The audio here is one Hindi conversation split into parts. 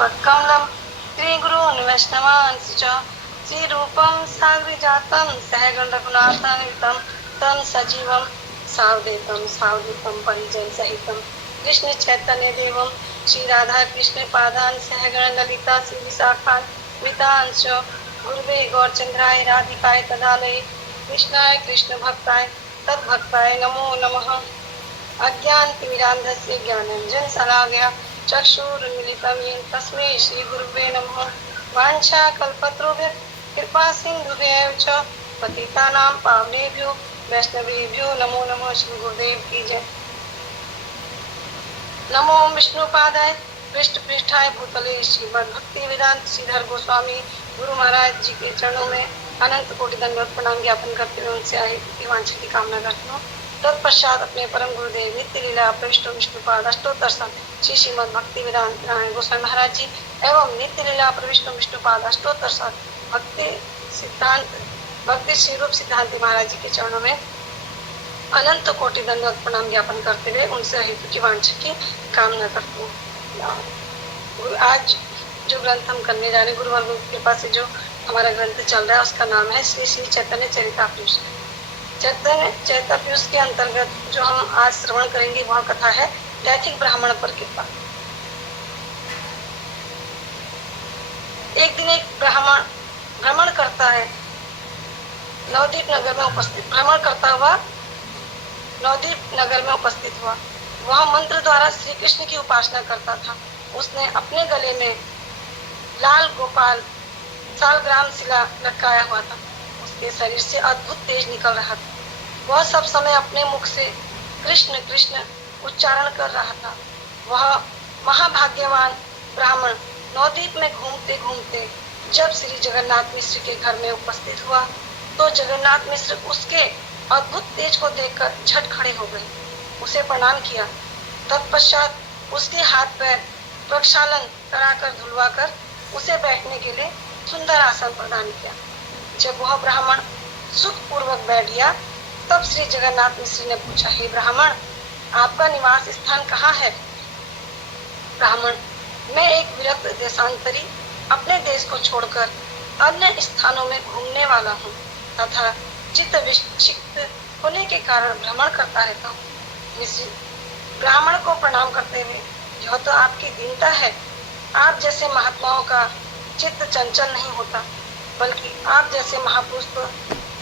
त्वत्कमलं श्रीगुरून् वैष्णवांश्च श्रीरूपं साग्रजातं सहगण रघुनाथान्वितं तं सजीवं सावधूतं परिजन सहितं कृष्ण चैतन्य देवं श्री राधा कृष्ण पादान सहगण ललिता श्री विशाखान्वितांश्च गुरुवे गौरचंद्राय राधिकाय तदालये कृष्णाय कृष्ण भक्ताय तद्भक्ताय नमो नमः। अज्ञानतिमिरान्धस्य ज्ञानाञ्जन शलाकया चक्षुरुन्मीलितं येन तस्मै श्रीगुरुवे नमः। वाञ्छाकल्पतरुभ्यः कृपा सिन्धुभ्यः च पतितानां पावनेभ्यो वैष्णवेभ्यो नमो नमः। श्री गुरुदेव की जय। नमो विष्णुपादाय पृष्ठाय भूतले श्रीमद् भक्ति वेदांत श्रीधर गोस्वामी गुरु महाराज जी के चरणों में अनंत कोटि दंडवत प्रणाम ज्ञापन करते हुए उनसे आई वांछा की कामना करती हूँ। तत्पश्चात अपने परम गुरुदेव नित्य लीला प्रविष्ट विष्णुपाद अष्टोत्तर श्री श्रीमद् भक्ति वेदांत नारायण गोस्वामी महाराज जी एवं नित्य लीला प्रविष्ट विष्णुपाद अष्टोत्तर भक्ति श्री रूप सिद्धांति महाराज जी के चरणों में अनंत कोटि दंडवत प्रणाम ज्ञापन करते हुए उनसे हेतु की वांछा की कामना करती हूँ। आज जो ग्रंथ हम करने जा रहे हैं गुरुवर की कृपा से जो हमारा ग्रंथ चल रहा है उसका नाम है श्री श्री चैतन्य चरितापीयूष। चैतन्य चरितापीयूष के अंतर्गत जो हम आज श्रवण करेंगे वह कथा है दैथिक ब्राह्मण पर कृपा। एक दिन एक ब्राह्मण भ्रमण करता है नवदीप नगर में उपस्थित भ्रमण करता हुआ नवदीप नगर में उपस्थित हुआ। वह मंत्र द्वारा श्री कृष्ण की उपासना करता था। उसने अपने गले में लाल गोपाल सालग्राम शिला लटकाया हुआ था। उसके शरीर से अद्भुत तेज निकल रहा था। वह सब समय अपने मुख से कृष्ण कृष्ण उच्चारण कर रहा था। वह महाभाग्यवान ब्राह्मण नवदीप में घूमते घूमते जब श्री जगन्नाथ मिश्र के घर में उपस्थित हुआ तो जगन्नाथ मिश्र उसके अद्भुत तेज को देखकर झट खड़े हो गए, उसे प्रणाम किया। तत्पश्चात उसके हाथ पैर प्रक्षालन कराकर धुलवाकर उसे बैठने के लिए सुंदर आसन प्रदान किया। जब वह ब्राह्मण सुख पूर्वक बैठ गया तब श्री जगन्नाथ मिश्र ने पूछा, हे ब्राह्मण, आपका निवास स्थान कहाँ है? ब्राह्मण, मैं एक विरक्त देशांतरी अपने देश को छोड़कर अन्य स्थानों में घूमने वाला हूँ तथा चित्त विक्षिप्त होने के कारण भ्रमण करता रहता हूँ। मिश्र ब्राह्मण को प्रणाम करते हुए, यह तो आपकी दीनता है। आप जैसे महात्माओं का चित्त चंचल नहीं होता, बल्कि आप जैसे महापुरुष तो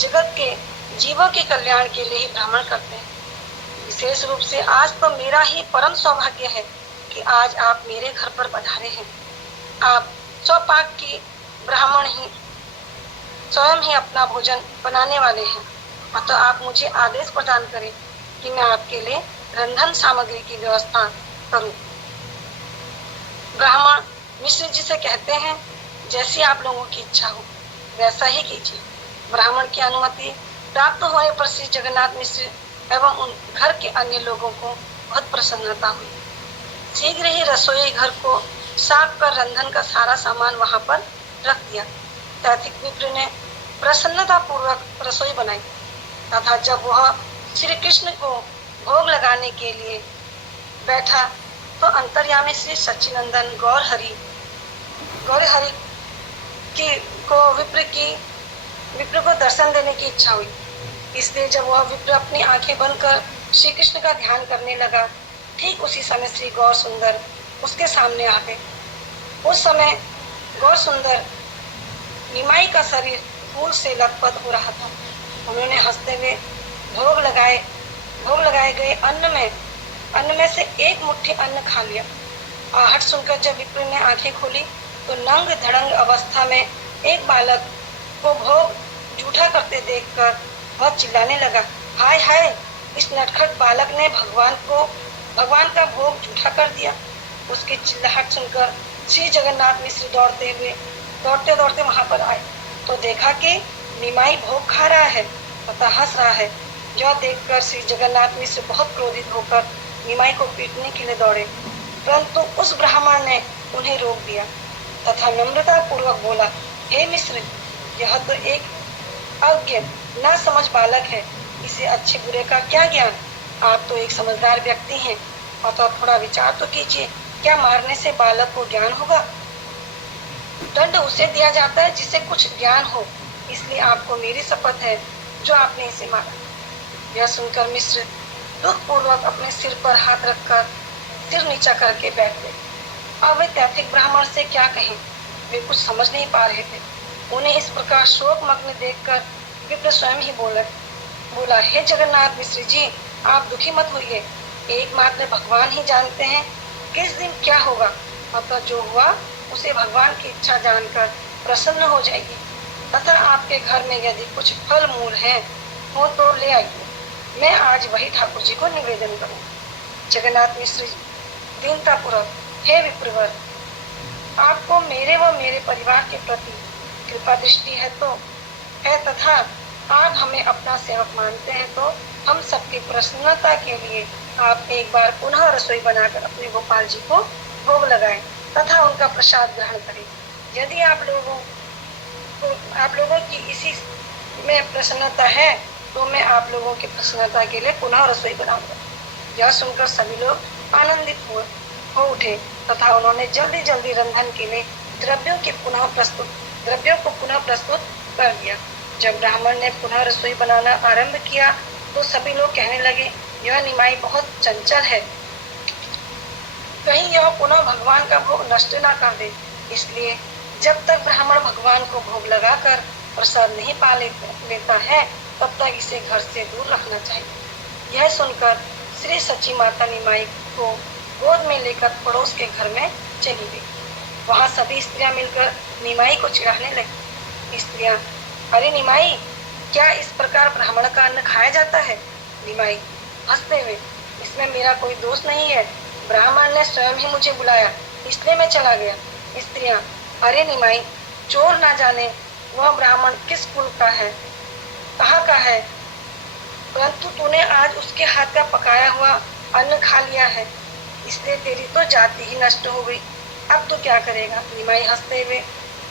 जगत के जीवों के कल्याण के लिए ही भ्रमण करते हैं। विशेष रूप से आज तो मेरा ही परम सौभाग्य है कि आज आप मेरे घर पर पधारे हैं। आप स्वपाक की ब्राह्मण ही स्वयं ही अपना भोजन बनाने वाले हैं, अतः आप मुझे आदेश प्रदान करें कि मैं आपके लिए रंधन सामग्री की व्यवस्था करूं। ब्राह्मण मिश्र जी से कहते हैं, जैसी आप लोगों की इच्छा हो वैसा ही कीजिए। ब्राह्मण की अनुमति प्राप्त होने पर श्री जगन्नाथ मिश्र एवं उन घर के अन्य लोगों को बहुत प्रसन्नता हुई। शीघ्र ही रसोई घर को साफ कर रंधन का सारा सामान वहां पर रख दिया। दैथिक विप्र ने प्रसन्नता पूर्वक रसोई बनाई तथा जब वह श्री कृष्ण को भोग लगाने के लिए बैठा तो अंतर्यामी श्री सच्चिनंदन गौर हरि को विप्र को दर्शन देने की इच्छा हुई। इसलिए जब वह विप्र अपनी आंखें बंद कर श्री कृष्ण का ध्यान करने लगा, ठीक उसी समय श्री गौर सुंदर उसके सामने आ गए। उस समय गौर सुंदर निमाई का शरीर फूल से लथपथ हो रहा था। उन्होंने हंसते हुए भोग लगाए गए अन्न में से एक मुट्ठी अन्न खा लिया। आहट सुनकर जब विप्र ने आंखें खोली तो नंग धड़ंग अवस्था में एक बालक को भोग जूठा करते देखकर वह चिल्लाने लगा, हाय हाय, इस नटखट बालक ने भगवान का भोग जूठा कर दिया। उसकी चिल्लाहट सुनकर श्री जगन्नाथ मिश्र दौड़ते दौड़ते वहां पर आए तो देखा कि निमाई भोग खा रहा है तथा हंस रहा है। यह देखकर श्री जगन्नाथ मिश्र बहुत क्रोधित होकर निमाई को पीटने के लिए दौड़े, परंतु उस ब्राह्मण ने उन्हें रोक दिया तथा नम्रता पूर्वक बोला, हे मिश्र, यह तो एक अज्ञ न समझ बालक है, इसे अच्छे बुरे का क्या ज्ञान। आप तो एक समझदार व्यक्ति हैं, अतः थोड़ा विचार तो कीजिए, क्या मारने से बालक को ज्ञान होगा? दंड उसे दिया जाता है जिसे कुछ ज्ञान हो, इसलिए आपको मेरी शपथ है जो आपने इसे मारा। यह सुनकर मिस्र दुख पूर्वक अपने सिर पर हाथ रखकर सिर नीचा करके बैठ गए। अब वे तैथिक ब्राह्मण से क्या कहें, वे कुछ समझ नहीं पा रहे थे। उन्हें इस प्रकार शोक मग्न देखकर विप्र स्वयं ही बोला, हे जगन्नाथ मिश्र जी, आप दुखी मत होइए, एकमात्र भगवान ही जानते हैं किस दिन क्या होगा, अतः जो हुआ उसे भगवान की इच्छा जानकर प्रसन्न हो जाइए, तथा आपके घर में यदि कुछ फल मूल है हो तो ले आइए, मैं आज वही ठाकुर जी को निवेदन करूँ। जगन्नाथ मिश्र दीनतापूर्वक, हे विप्रवर, आपको मेरे व मेरे परिवार के प्रति कृपा दृष्टि है तथा आप हमें अपना सेवक मानते हैं तो हम सबकी प्रसन्नता के लिए आप एक बार पुनः रसोई बनाकर अपने गोपाल जी को भोग लगाएं तथा उनका प्रसाद ग्रहण करें। यदि आप लोगों की इसी में प्रसन्नता है तो मैं आप लोगों की प्रसन्नता के लिए पुनः रसोई बनाऊंगा। यह सुनकर सभी लोग आनंदित हो उठे तथा उन्होंने जल्दी जल्दी रंधन के लिए द्रव्यों को पुनः प्रस्तुत कर दिया। जब ब्राह्मण ने पुनः रसोई बनाना आरंभ किया तो सभी लोग कहने लगे, यह निमाई बहुत चंचल है, कहीं यह पुनः भगवान का भोग नष्ट न कर दे, इसलिए जब तक ब्राह्मण भगवान को भोग लगाकर प्रसाद नहीं पा लेता है तब तक इसे घर से दूर रखना चाहिए। यह सुनकर श्री सची माता निमाई को गोद में लेकर पड़ोस के घर में चली गई। वहाँ सभी स्त्रियां मिलकर निमाई को चिढ़ाने लगी। स्त्रियां, अरे निमाई, क्या इस प्रकार ब्राह्मण का अन्न खाया जाता है? निमाई हंसते हुए, इसमें मेरा कोई दोष नहीं है, ब्राह्मण ने स्वयं ही मुझे बुलाया इसलिए मैं चला गया। स्त्रियां, अरे निमाई, चोर ना जाने वह ब्राह्मण किस कुल का है, कहाँ का है, परंतु तूने आज उसके हाथ का पकाया हुआ अन्न खा लिया है, इसलिए तेरी तो जाति ही नष्ट हो गई, अब तो क्या करेगा? निमाई हंसते हुए,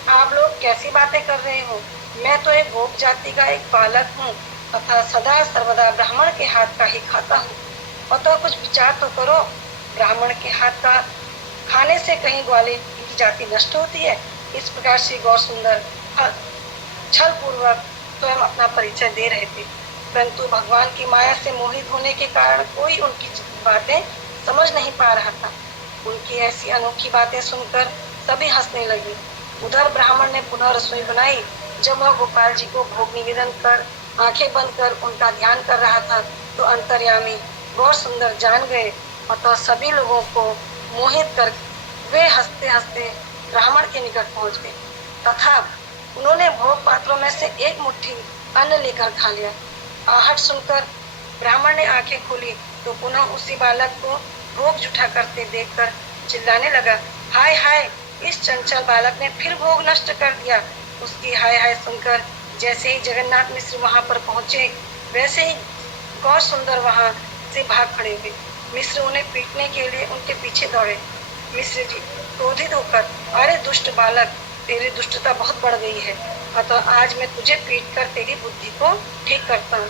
आप लोग कैसी बातें कर रहे हो, मैं तो एक गोप जाति का एक बालक हूँ तथा सदा सर्वदा ब्राह्मण के हाथ का ही खाता हूँ, अतः कुछ विचार तो करो, ब्राह्मण के हाथ का खाने से कहीं ग्वाले की जाति नष्ट होती है? इस प्रकार से गौर सुंदर छल पूर्वक स्वयं अपना परिचय दे रहे थे, परंतु भगवान की माया से मोहित होने के कारण कोई उनकी बातें समझ नहीं पा रहा था। उनकी ऐसी अनोखी बातें सुनकर सभी हंसने लगे। उधर ब्राह्मण ने पुनः रसोई बनाई। जब वह गोपाल जी को भोग निवेदन कर आंखें बंद कर उनका ध्यान कर रहा था तो अंतर्यामी गौर सुंदर जान गए, अतः सभी लोगों को मोहित कर वे हंसते हंसते ब्राह्मण के निकट पहुंच गए तथा उन्होंने भोग पात्रों में से एक मुट्ठी अन्न लेकर खा लिया। आहट सुनकर ब्राह्मण ने आंखें खोली तो पुनः उसी बालक को भोग जुठा करते देखकर चिल्लाने लगा, हाय हाय, इस चंचल बालक ने फिर भोग नष्ट कर दिया। उसकी हाय हाय सुनकर जैसे ही जगन्नाथ मिश्र वहां पर पहुंचे वैसे ही गौर सुंदर वहां से भाग खड़े हुए। मिश्र उन्हें पीटने के लिए उनके पीछे दौड़े। मिश्र जी क्रोधित होकर, अरे दुष्ट बालक, तेरी दुष्टता बहुत बढ़ गई है, अतः आज मैं तुझे पीट कर तेरी बुद्धि को ठीक करता हूँ।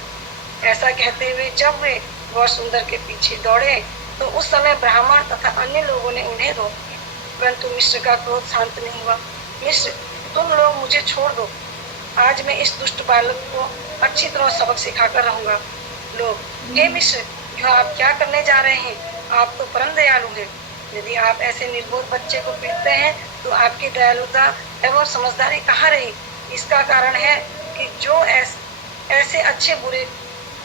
ऐसा कहते हुए जब वे गौर सुंदर के पीछे दौड़े तो उस समय ब्राह्मण तथा अन्य लोगों ने उन्हें रोक दिया, परंतु मिश्र का क्रोध शांत नहीं हुआ। मिश्र, तुम लोग मुझे छोड़ दो, आज मैं इस दुष्ट बालक को अच्छी तरह सबक सिखाकर रहूंगा। लोग, हे मिश्र, यह आप क्या करने जा रहे हैं? आप तो परम दयालु हैं। यदि आप ऐसे निर्बोध बच्चे को पीटते हैं तो आपकी दयालुता एवं समझदारी कहाँ रही? इसका कारण है कि जो ऐसे अच्छे बुरे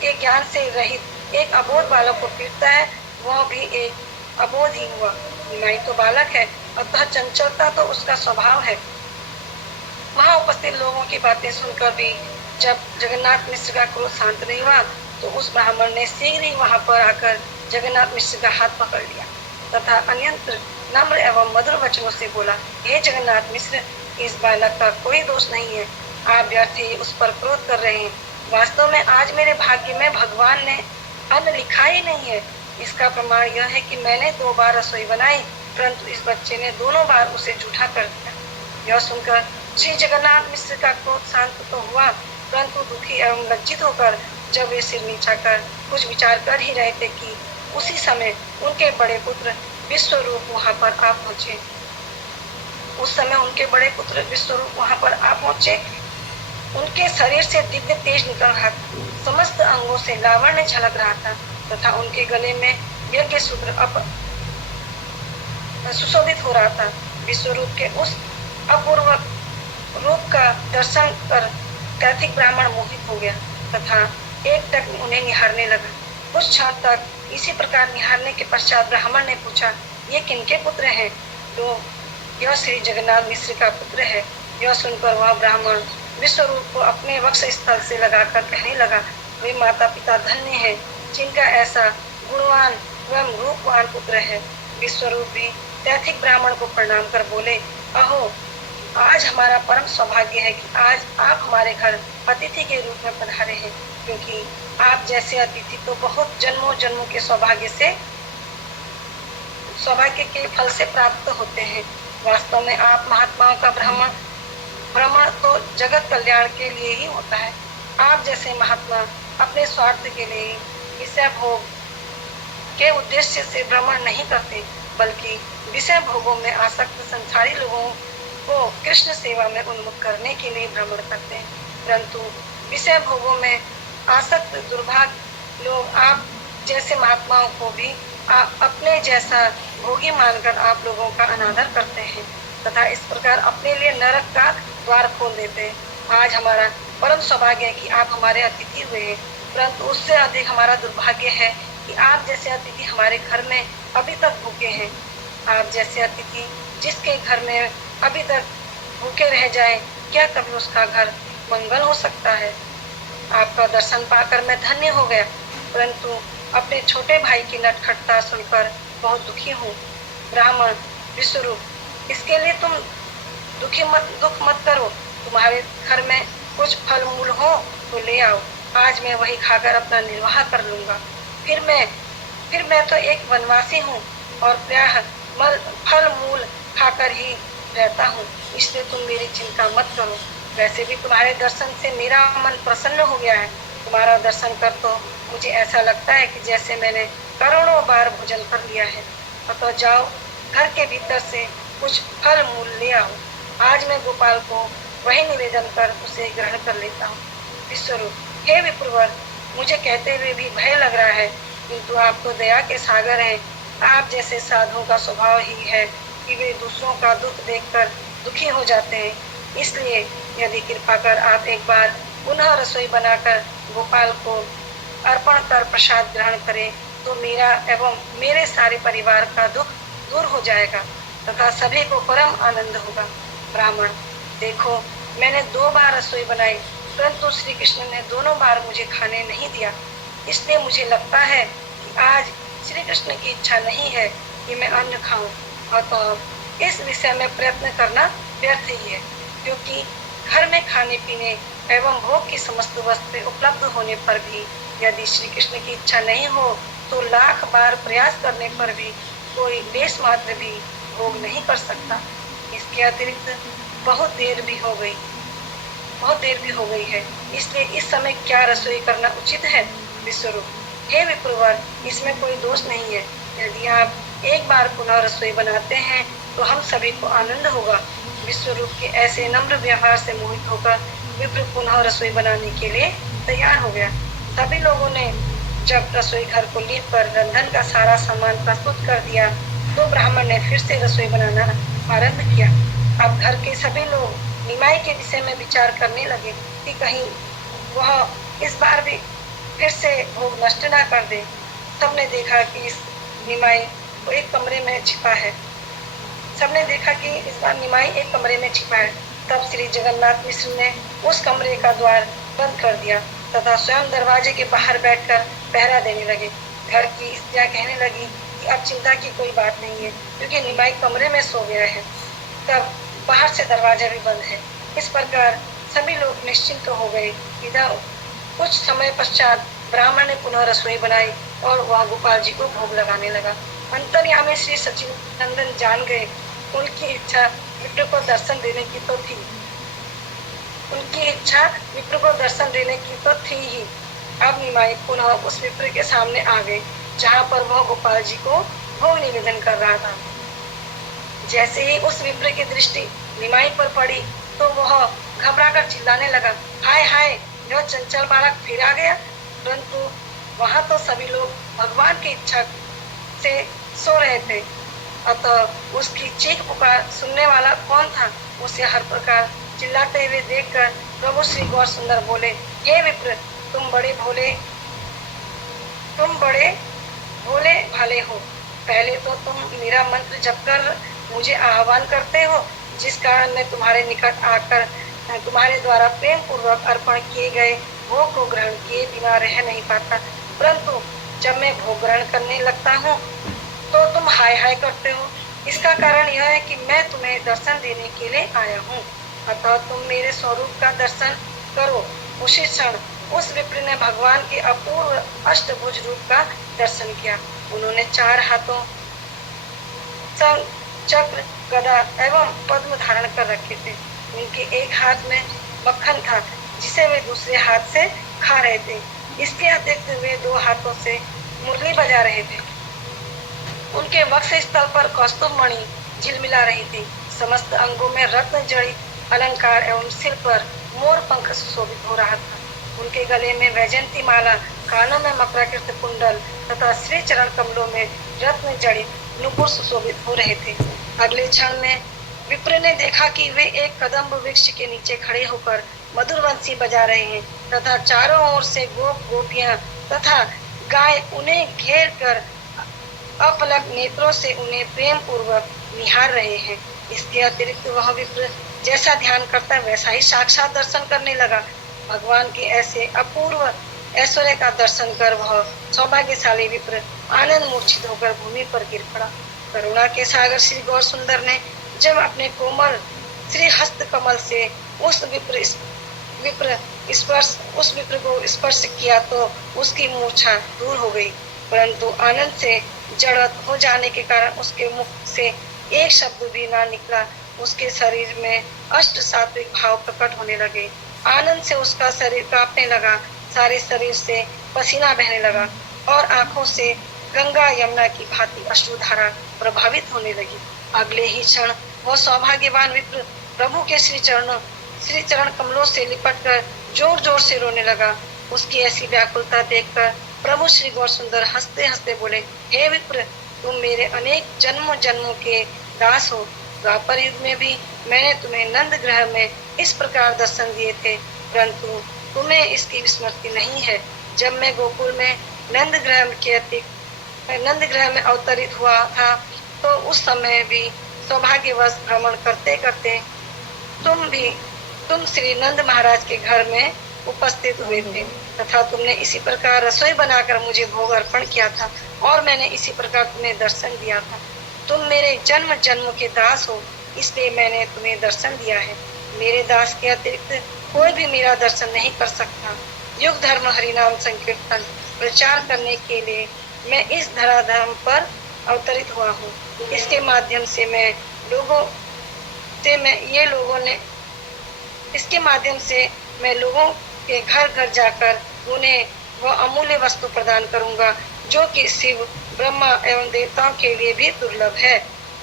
के ज्ञान से रहित एक अबोध बालक को पीटता है वह भी एक अबोध ही हुआ। निमाई तो बालक है, अतः चंचलता तो उसका स्वभाव है। वहां उपस्थित लोगों की बातें सुनकर भी जब जगन्नाथ मिश्र का क्रोध शांत नहीं हुआ तो उस ब्राह्मण ने शीघ्र ही वहां पर आकर जगन्नाथ मिश्र का हाथ पकड़ लिया तथा अन्यंत्र नम्र एवं मधुर वचनों से बोला, हे जगन्नाथ मिश्र, इस बालक का कोई दोष नहीं है, आप व्यर्थ ही उस पर क्रोध कर रहे हैं। वास्तव में आज मेरे भाग्य में भगवान ने अन्न लिखा ही नहीं है। इसका प्रमाण यह है कि मैंने 2 बार रसोई बनाई, परंतु इस बच्चे ने दोनों बार उसे झूठा कर दिया। यह सुनकर श्री जगन्नाथ मिश्र का क्रोध शांत तो हुआ, परंतु दुखी एवं लज्जित होकर जब वे सिर नीचा कर कुछ विचार कर ही रहे थे कि उसी समय उनके बड़े पुत्र विश्वरूप वहां पर आ पहुंचे। उस समय उनके बड़े पुत्र विश्वरूप वहां पर आ पहुंचे। उनके शरीर से दिव्य तेज निकल रहा था, समस्त अंगों से लावण्य झलक रहा था तथा उनके गले में यज्ञ सूत्र सुशोभित हो रहा था। विश्वरूप के उस अपूर्व रूप का दर्शन कर तैथिक ब्राह्मण मोहित हो गया तथा एकटक उन्हें निहारने लगा। कुछ क्षण तक इसी प्रकार निहारने के पश्चात ब्राह्मण ने पूछा, ये किनके पुत्र हैं? तो यह श्री जगन्नाथ मिश्र का पुत्र है। यह सुनकर वह ब्राह्मण विश्वरूप को अपने वक्ष स्थल से लगाकर कहने लगा, वे माता पिता धन्य हैं जिनका ऐसा गुणवान एवं रूपवान पुत्र है। विश्वरूप भी तैथिक ब्राह्मण को प्रणाम कर बोले, अहो, आज हमारा परम सौभाग्य है कि आज आप हमारे घर अतिथि के रूप में पधारे हैं, क्योंकि आप जैसे अतिथि तो बहुत जन्मों जन्मों के सौभाग्य के फल से प्राप्त होते हैं। वास्तव में आप महात्माओं का भ्रमण तो जगत कल्याण के लिए ही होता है। आप जैसे महात्मा अपने स्वार्थ के लिए विषय भोग के उद्देश्य से भ्रमण नहीं करते, बल्कि विषय भोगों में आसक्त संसारी लोगों को कृष्ण सेवा में उन्मुख करने के लिए भ्रमण करते हैं। परंतु विषय भोगों में आसक्त दुर्भाग्य लोग आप जैसे महात्माओं को भी अपने जैसा भोगी मानकर आप लोगों का अनादर करते हैं तथा इस प्रकार अपने लिए नरक का द्वार खोल देते हैं। आज हमारा परम सौभाग्य है कि आप हमारे अतिथि हुए हैं, परंतु उससे अधिक हमारा दुर्भाग्य है कि आप जैसे अतिथि हमारे घर में अभी तक भूखे हैं। आप जैसे अतिथि जिसके घर में अभी तक भूखे रह जाए, क्या कभी उसका घर मंगल हो सकता है? आपका दर्शन पाकर मैं धन्य हो गया, परंतु अपने छोटे भाई की नटखटता सुनकर बहुत दुखी हूँ। ब्राह्मण विश्वरूप, इसके लिए तुम दुख मत करो। तुम्हारे घर में कुछ फल मूल हो तो ले आओ, आज मैं वही खाकर अपना निर्वाह कर लूंगा। फिर मैं तो एक वनवासी हूँ और प्रायः फल मूल खाकर ही रहता हूँ, इसलिए तुम मेरी चिंता मत करो। वैसे भी तुम्हारे दर्शन से मेरा मन प्रसन्न हो गया है। तुम्हारा दर्शन कर तो मुझे ऐसा लगता है कि जैसे मैंने करोड़ों बार भोजन कर लिया है। अतः जाओ, घर के भीतर से कुछ फल मूल ले आओ। आज मैं गोपाल को वही निवेदन कर उसे ग्रहण कर लेता हूँ। विश्वरूप, हे विप्रवर, मुझे कहते हुए भी भय लग रहा है, किंतु आप तो दया के सागर हैं। आप जैसे साधुओं का स्वभाव ही है कि वे दूसरों का दुख देखकर दुखी हो जाते हैं। इसलिए यदि कृपा कर आप एक बार पुनः रसोई बनाकर गोपाल को अर्पण कर प्रसाद ग्रहण करें तो मेरा एवं मेरे सारे परिवार का दुख दूर हो जाएगा तथा सभी को परम आनंद होगा। ब्राह्मण, देखो, मैंने 2 बार रसोई बनाई, परंतु श्री कृष्ण ने दोनों बार मुझे खाने नहीं दिया। इसलिए मुझे लगता है कि आज श्री कृष्ण की इच्छा नहीं है कि मैं अन्न खाऊं। अतः इस विषय में प्रयत्न करना व्यर्थ ही है, क्योंकि घर में खाने पीने एवं भोग की समस्त वस्तुएं उपलब्ध होने पर भी यदि श्री कृष्ण की इच्छा नहीं हो तो लाख बार प्रयास करने पर भी कोई लेश मात्र भी भोग नहीं कर सकता। इसके अतिरिक्त बहुत देर भी हो गई है, इसलिए इस समय क्या रसोई करना उचित है? विश्वरूप, हे विप्रवर, इसमें कोई दोष नहीं है। यदि आप एक बार पुनः रसोई बनाते हैं तो हम सभी को आनंद होगा। विश्वरूप के ऐसे नम्र व्यवहार से मोहित होकर विप्र पुनः रसोई बनाने के लिए तैयार हो गया। सभी लोगों ने जब रसोई घर को लीप कर रंधन का सारा सामान प्रस्तुत कर दिया तो ब्राह्मण ने फिर से रसोई बनाना आरंभ किया। अब घर के सभी लोग निमाई के विषय में विचार करने लगे कि कहीं वह इस बार भी फिर से भोग नष्ट ना कर दे। सबने देखा कि इस निमाई एक कमरे में छिपा है। तब श्री जगन्नाथ मिश्र ने उस कमरे का द्वार बंद कर दिया तथा स्वयं दरवाजे के बाहर बैठकर पहरा देने लगे। घर की स्त्रियां कहने लगी कि अब चिंता की कोई बात नहीं है, क्योंकि निमाई कमरे में सो गया है। तब बाहर से दरवाजा भी बंद है। इस प्रकार सभी लोग निश्चिंत हो गए। इधर कुछ समय पश्चात ब्राह्मण ने पुनः रसोई बनाई और वह गोपाल जी को भोग लगाने लगा। अंतर्यामी श्री सच्चिदानंद जान गए। उनकी इच्छा विप्र को दर्शन देने की तो थी ही। अब निमाई पुनः उस विप्र के सामने आ गए, जहाँ पर वह गोपाल जी को भोग निवेदन कर रहा था। जैसे ही उस विप्र की दृष्टि निमाई पर पड़ी तो वह घबराकर चिल्लाने लगा, हाय हाय, यह चंचल बालक फिर आ गया। परंतु वहां तो सभी लोग भगवान की इच्छा से सो रहे थे, अतः उसकी चीख पुकार सुनने वाला कौन था। उसे हर प्रकार चिल्लाते हुए देखकर प्रभु श्री गौर सुंदर बोले, हे विप्र, तुम बड़े भोले भाले हो। पहले तो तुम मेरा मंत्र जप कर मुझे आह्वान करते हो, जिस कारण मैं तुम्हारे निकट आकर तुम्हारे द्वारा प्रेम पूर्वक अर्पण किए गए भोग को ग्रहण किए बिना रह नहीं पाता। परंतु जब मैं भोग ग्रहण करने लगता हूँ तो तुम हाय हाय करते हो। इसका कारण यह है कि मैं तुम्हें दर्शन देने के लिए आया हूँ, अतः तुम मेरे स्वरूप का दर्शन करो। उसी क्षण उस विप्र ने भगवान के अपूर्व अष्टभुज रूप का दर्शन किया। उन्होंने 4 हाथों शंख, चक्र, गदा एवं पद्म धारण कर रखे थे। उनके एक हाथ में मक्खन था जिसे वे दूसरे हाथ से खा रहे थे। इसके अतिरिक्त वे 2 हाथों से मुरली बजा रहे थे। उनके वक्ष स्थल पर कौस्तुभ मणि झिलमिला रही थी। समस्त अंगों में रत्न जड़ित अलंकार एवं सिर पर मोर पंख सुशोभित हो रहा था। उनके गले में वैजयंती माला, कानों में मकराकृत कुंडल तथा श्री चरण कमलों में रत्न जड़ित नुपुर सुशोभित हो रहे थे। अगले क्षण में विप्र ने देखा कि वे एक कदम्ब वृक्ष के नीचे खड़े होकर मधुर बंसी बजा रहे हैं तथा चारों ओर से गोपियां तथा गाय उन्हें घेर कर अपलक नेत्रों से उन्हें प्रेम पूर्वक निहार रहे हैं। इसके अतिरिक्त वह विप्र जैसा ध्यान करता वैसा ही साक्षात दर्शन करने लगा। भगवान के ऐसे अपूर्व ऐश्वर्य का दर्शन कर वह सौभाग्यशाली विप्र आनंद मूर्छित होकर भूमि पर गिर पड़ा। करुणा के सागर श्री गौर सुंदर ने जब अपने कोमल श्री हस्त कमल से उस विप्र को स्पर्श किया तो उसकी मूर्छा दूर हो गई, परंतु आनंद से जड़त हो जाने के कारण उसके मुख से एक शब्द भी ना निकला। उसके शरीर में अष्ट सात्विक भाव प्रकट होने लगे। आनंद से उसका शरीर कांपने लगा, सारे शरीर से पसीना बहने लगा और आंखों से गंगा यमुना की भांति अश्रुधारा प्रभावित होने लगी। अगले ही क्षण वह सौभाग्यवान विप्र प्रभु के श्री चरण कमलों से लिपटकर जोर जोर से रोने लगा। उसकी ऐसी व्याकुलता देखकर प्रभु श्री गौर सुंदर हंसते हंसते बोले, हे विप्र, तुम मेरे अनेक जन्मों के दास हो। द्वापर युग में भी मैंने तुम्हें नंद ग्रह में इस प्रकार दर्शन दिए थे, परंतु तुम्हें इसकी स्मृति नहीं है। जब मैं गोकुल में नंद ग्रह में अवतरित हुआ था तो उस समय भी सौभाग्यवश भ्रमण करते करते तुम श्री नंद महाराज के घर में उपस्थित हुए थे तथा तुमने इसी प्रकार रसोई बनाकर मुझे भोग अर्पण किया था और मैंने इसी प्रकार तुम्हें दर्शन दिया था। तुम मेरे जन्म के दास हो, इसलिए मैंने तुम्हें दर्शन दिया है। मेरे दास के अतिरिक्त कोई भी मेरा दर्शन नहीं कर सकता। युग धर्म हरिनाम संकीर्तन प्रचार करने के लिए मैं इस धराधाम पर अवतरित हुआ हूँ। इसके माध्यम से मैं लोगों के घर घर जाकर उन्हें वह अमूल्य वस्तु प्रदान करूंगा जो कि शिव, ब्रह्मा एवं देवताओं के लिए भी दुर्लभ है।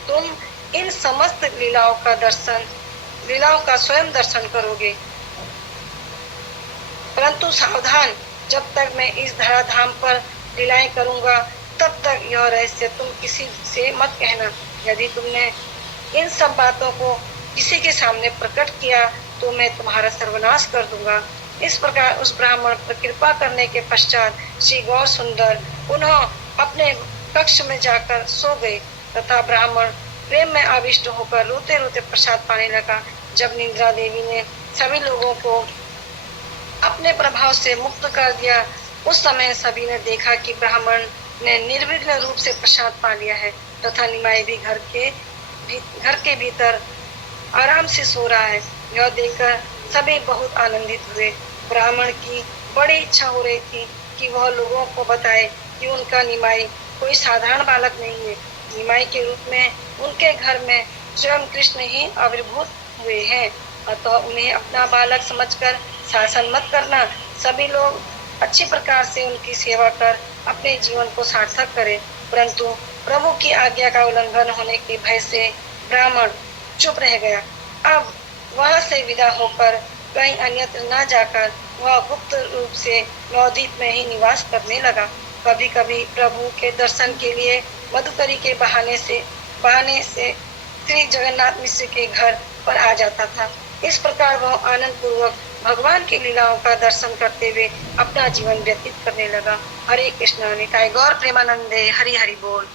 तुम इन समस्त लीलाओं का स्वयं दर्शन करोगे, परंतु सावधान, जब तक मैं इस धराधाम पर लीलाएं करूंगा तब तक यह रहस्य तुम किसी से मत कहना। यदि तुमने इन सब बातों को किसी के सामने प्रकट किया तो मैं तुम्हारा सर्वनाश कर दूंगा। इस प्रकार उस ब्राह्मण पर कृपा करने के पश्चात श्री गौर सुंदर पुनः अपने कक्ष में जाकर सो गए तथा ब्राह्मण प्रेम में आविष्ट होकर रोते रोते प्रसाद पाने लगा। जब निद्रा देवी ने सभी लोगों को अपने प्रभाव से मुक्त कर दिया, उस समय सभी ने देखा कि ब्राह्मण ने निर्विघ्न रूप से प्रसाद पा लिया है तथा निमाई भी घर के भीतर आराम से सो रहा है। यह देखकर सभी बहुत आनंदित हुए। ब्राह्मण की बड़ी इच्छा हो रही थी कि वह लोगों को बताए कि उनका निमाई कोई साधारण बालक नहीं है। निमाई के रूप में उनके घर में स्वयं कृष्ण ही आविर्भूत हुए हैं, अतः उन्हें अपना बालक समझकर शासन मत करना। सभी लोग अच्छी प्रकार से उनकी सेवा कर अपने जीवन को सार्थक करें, परंतु प्रभु की आज्ञा का उल्लंघन होने के भय से ब्राह्मण चुप रह गया। अब वहां से विदा होकर कहीं अन्यत्र न जाकर वह गुप्त रूप से नवद्वीप में ही निवास करने लगा। कभी कभी प्रभु के दर्शन के लिए मधुकरी के बहाने से श्री जगन्नाथ मिश्र के घर पर आ जाता था। इस प्रकार वह आनंद पूर्वक भगवान की लीलाओं का दर्शन करते हुए अपना जीवन व्यतीत करने लगा। हरे कृष्ण। निताय गौर प्रेमानंदे। हरि हरि बोल।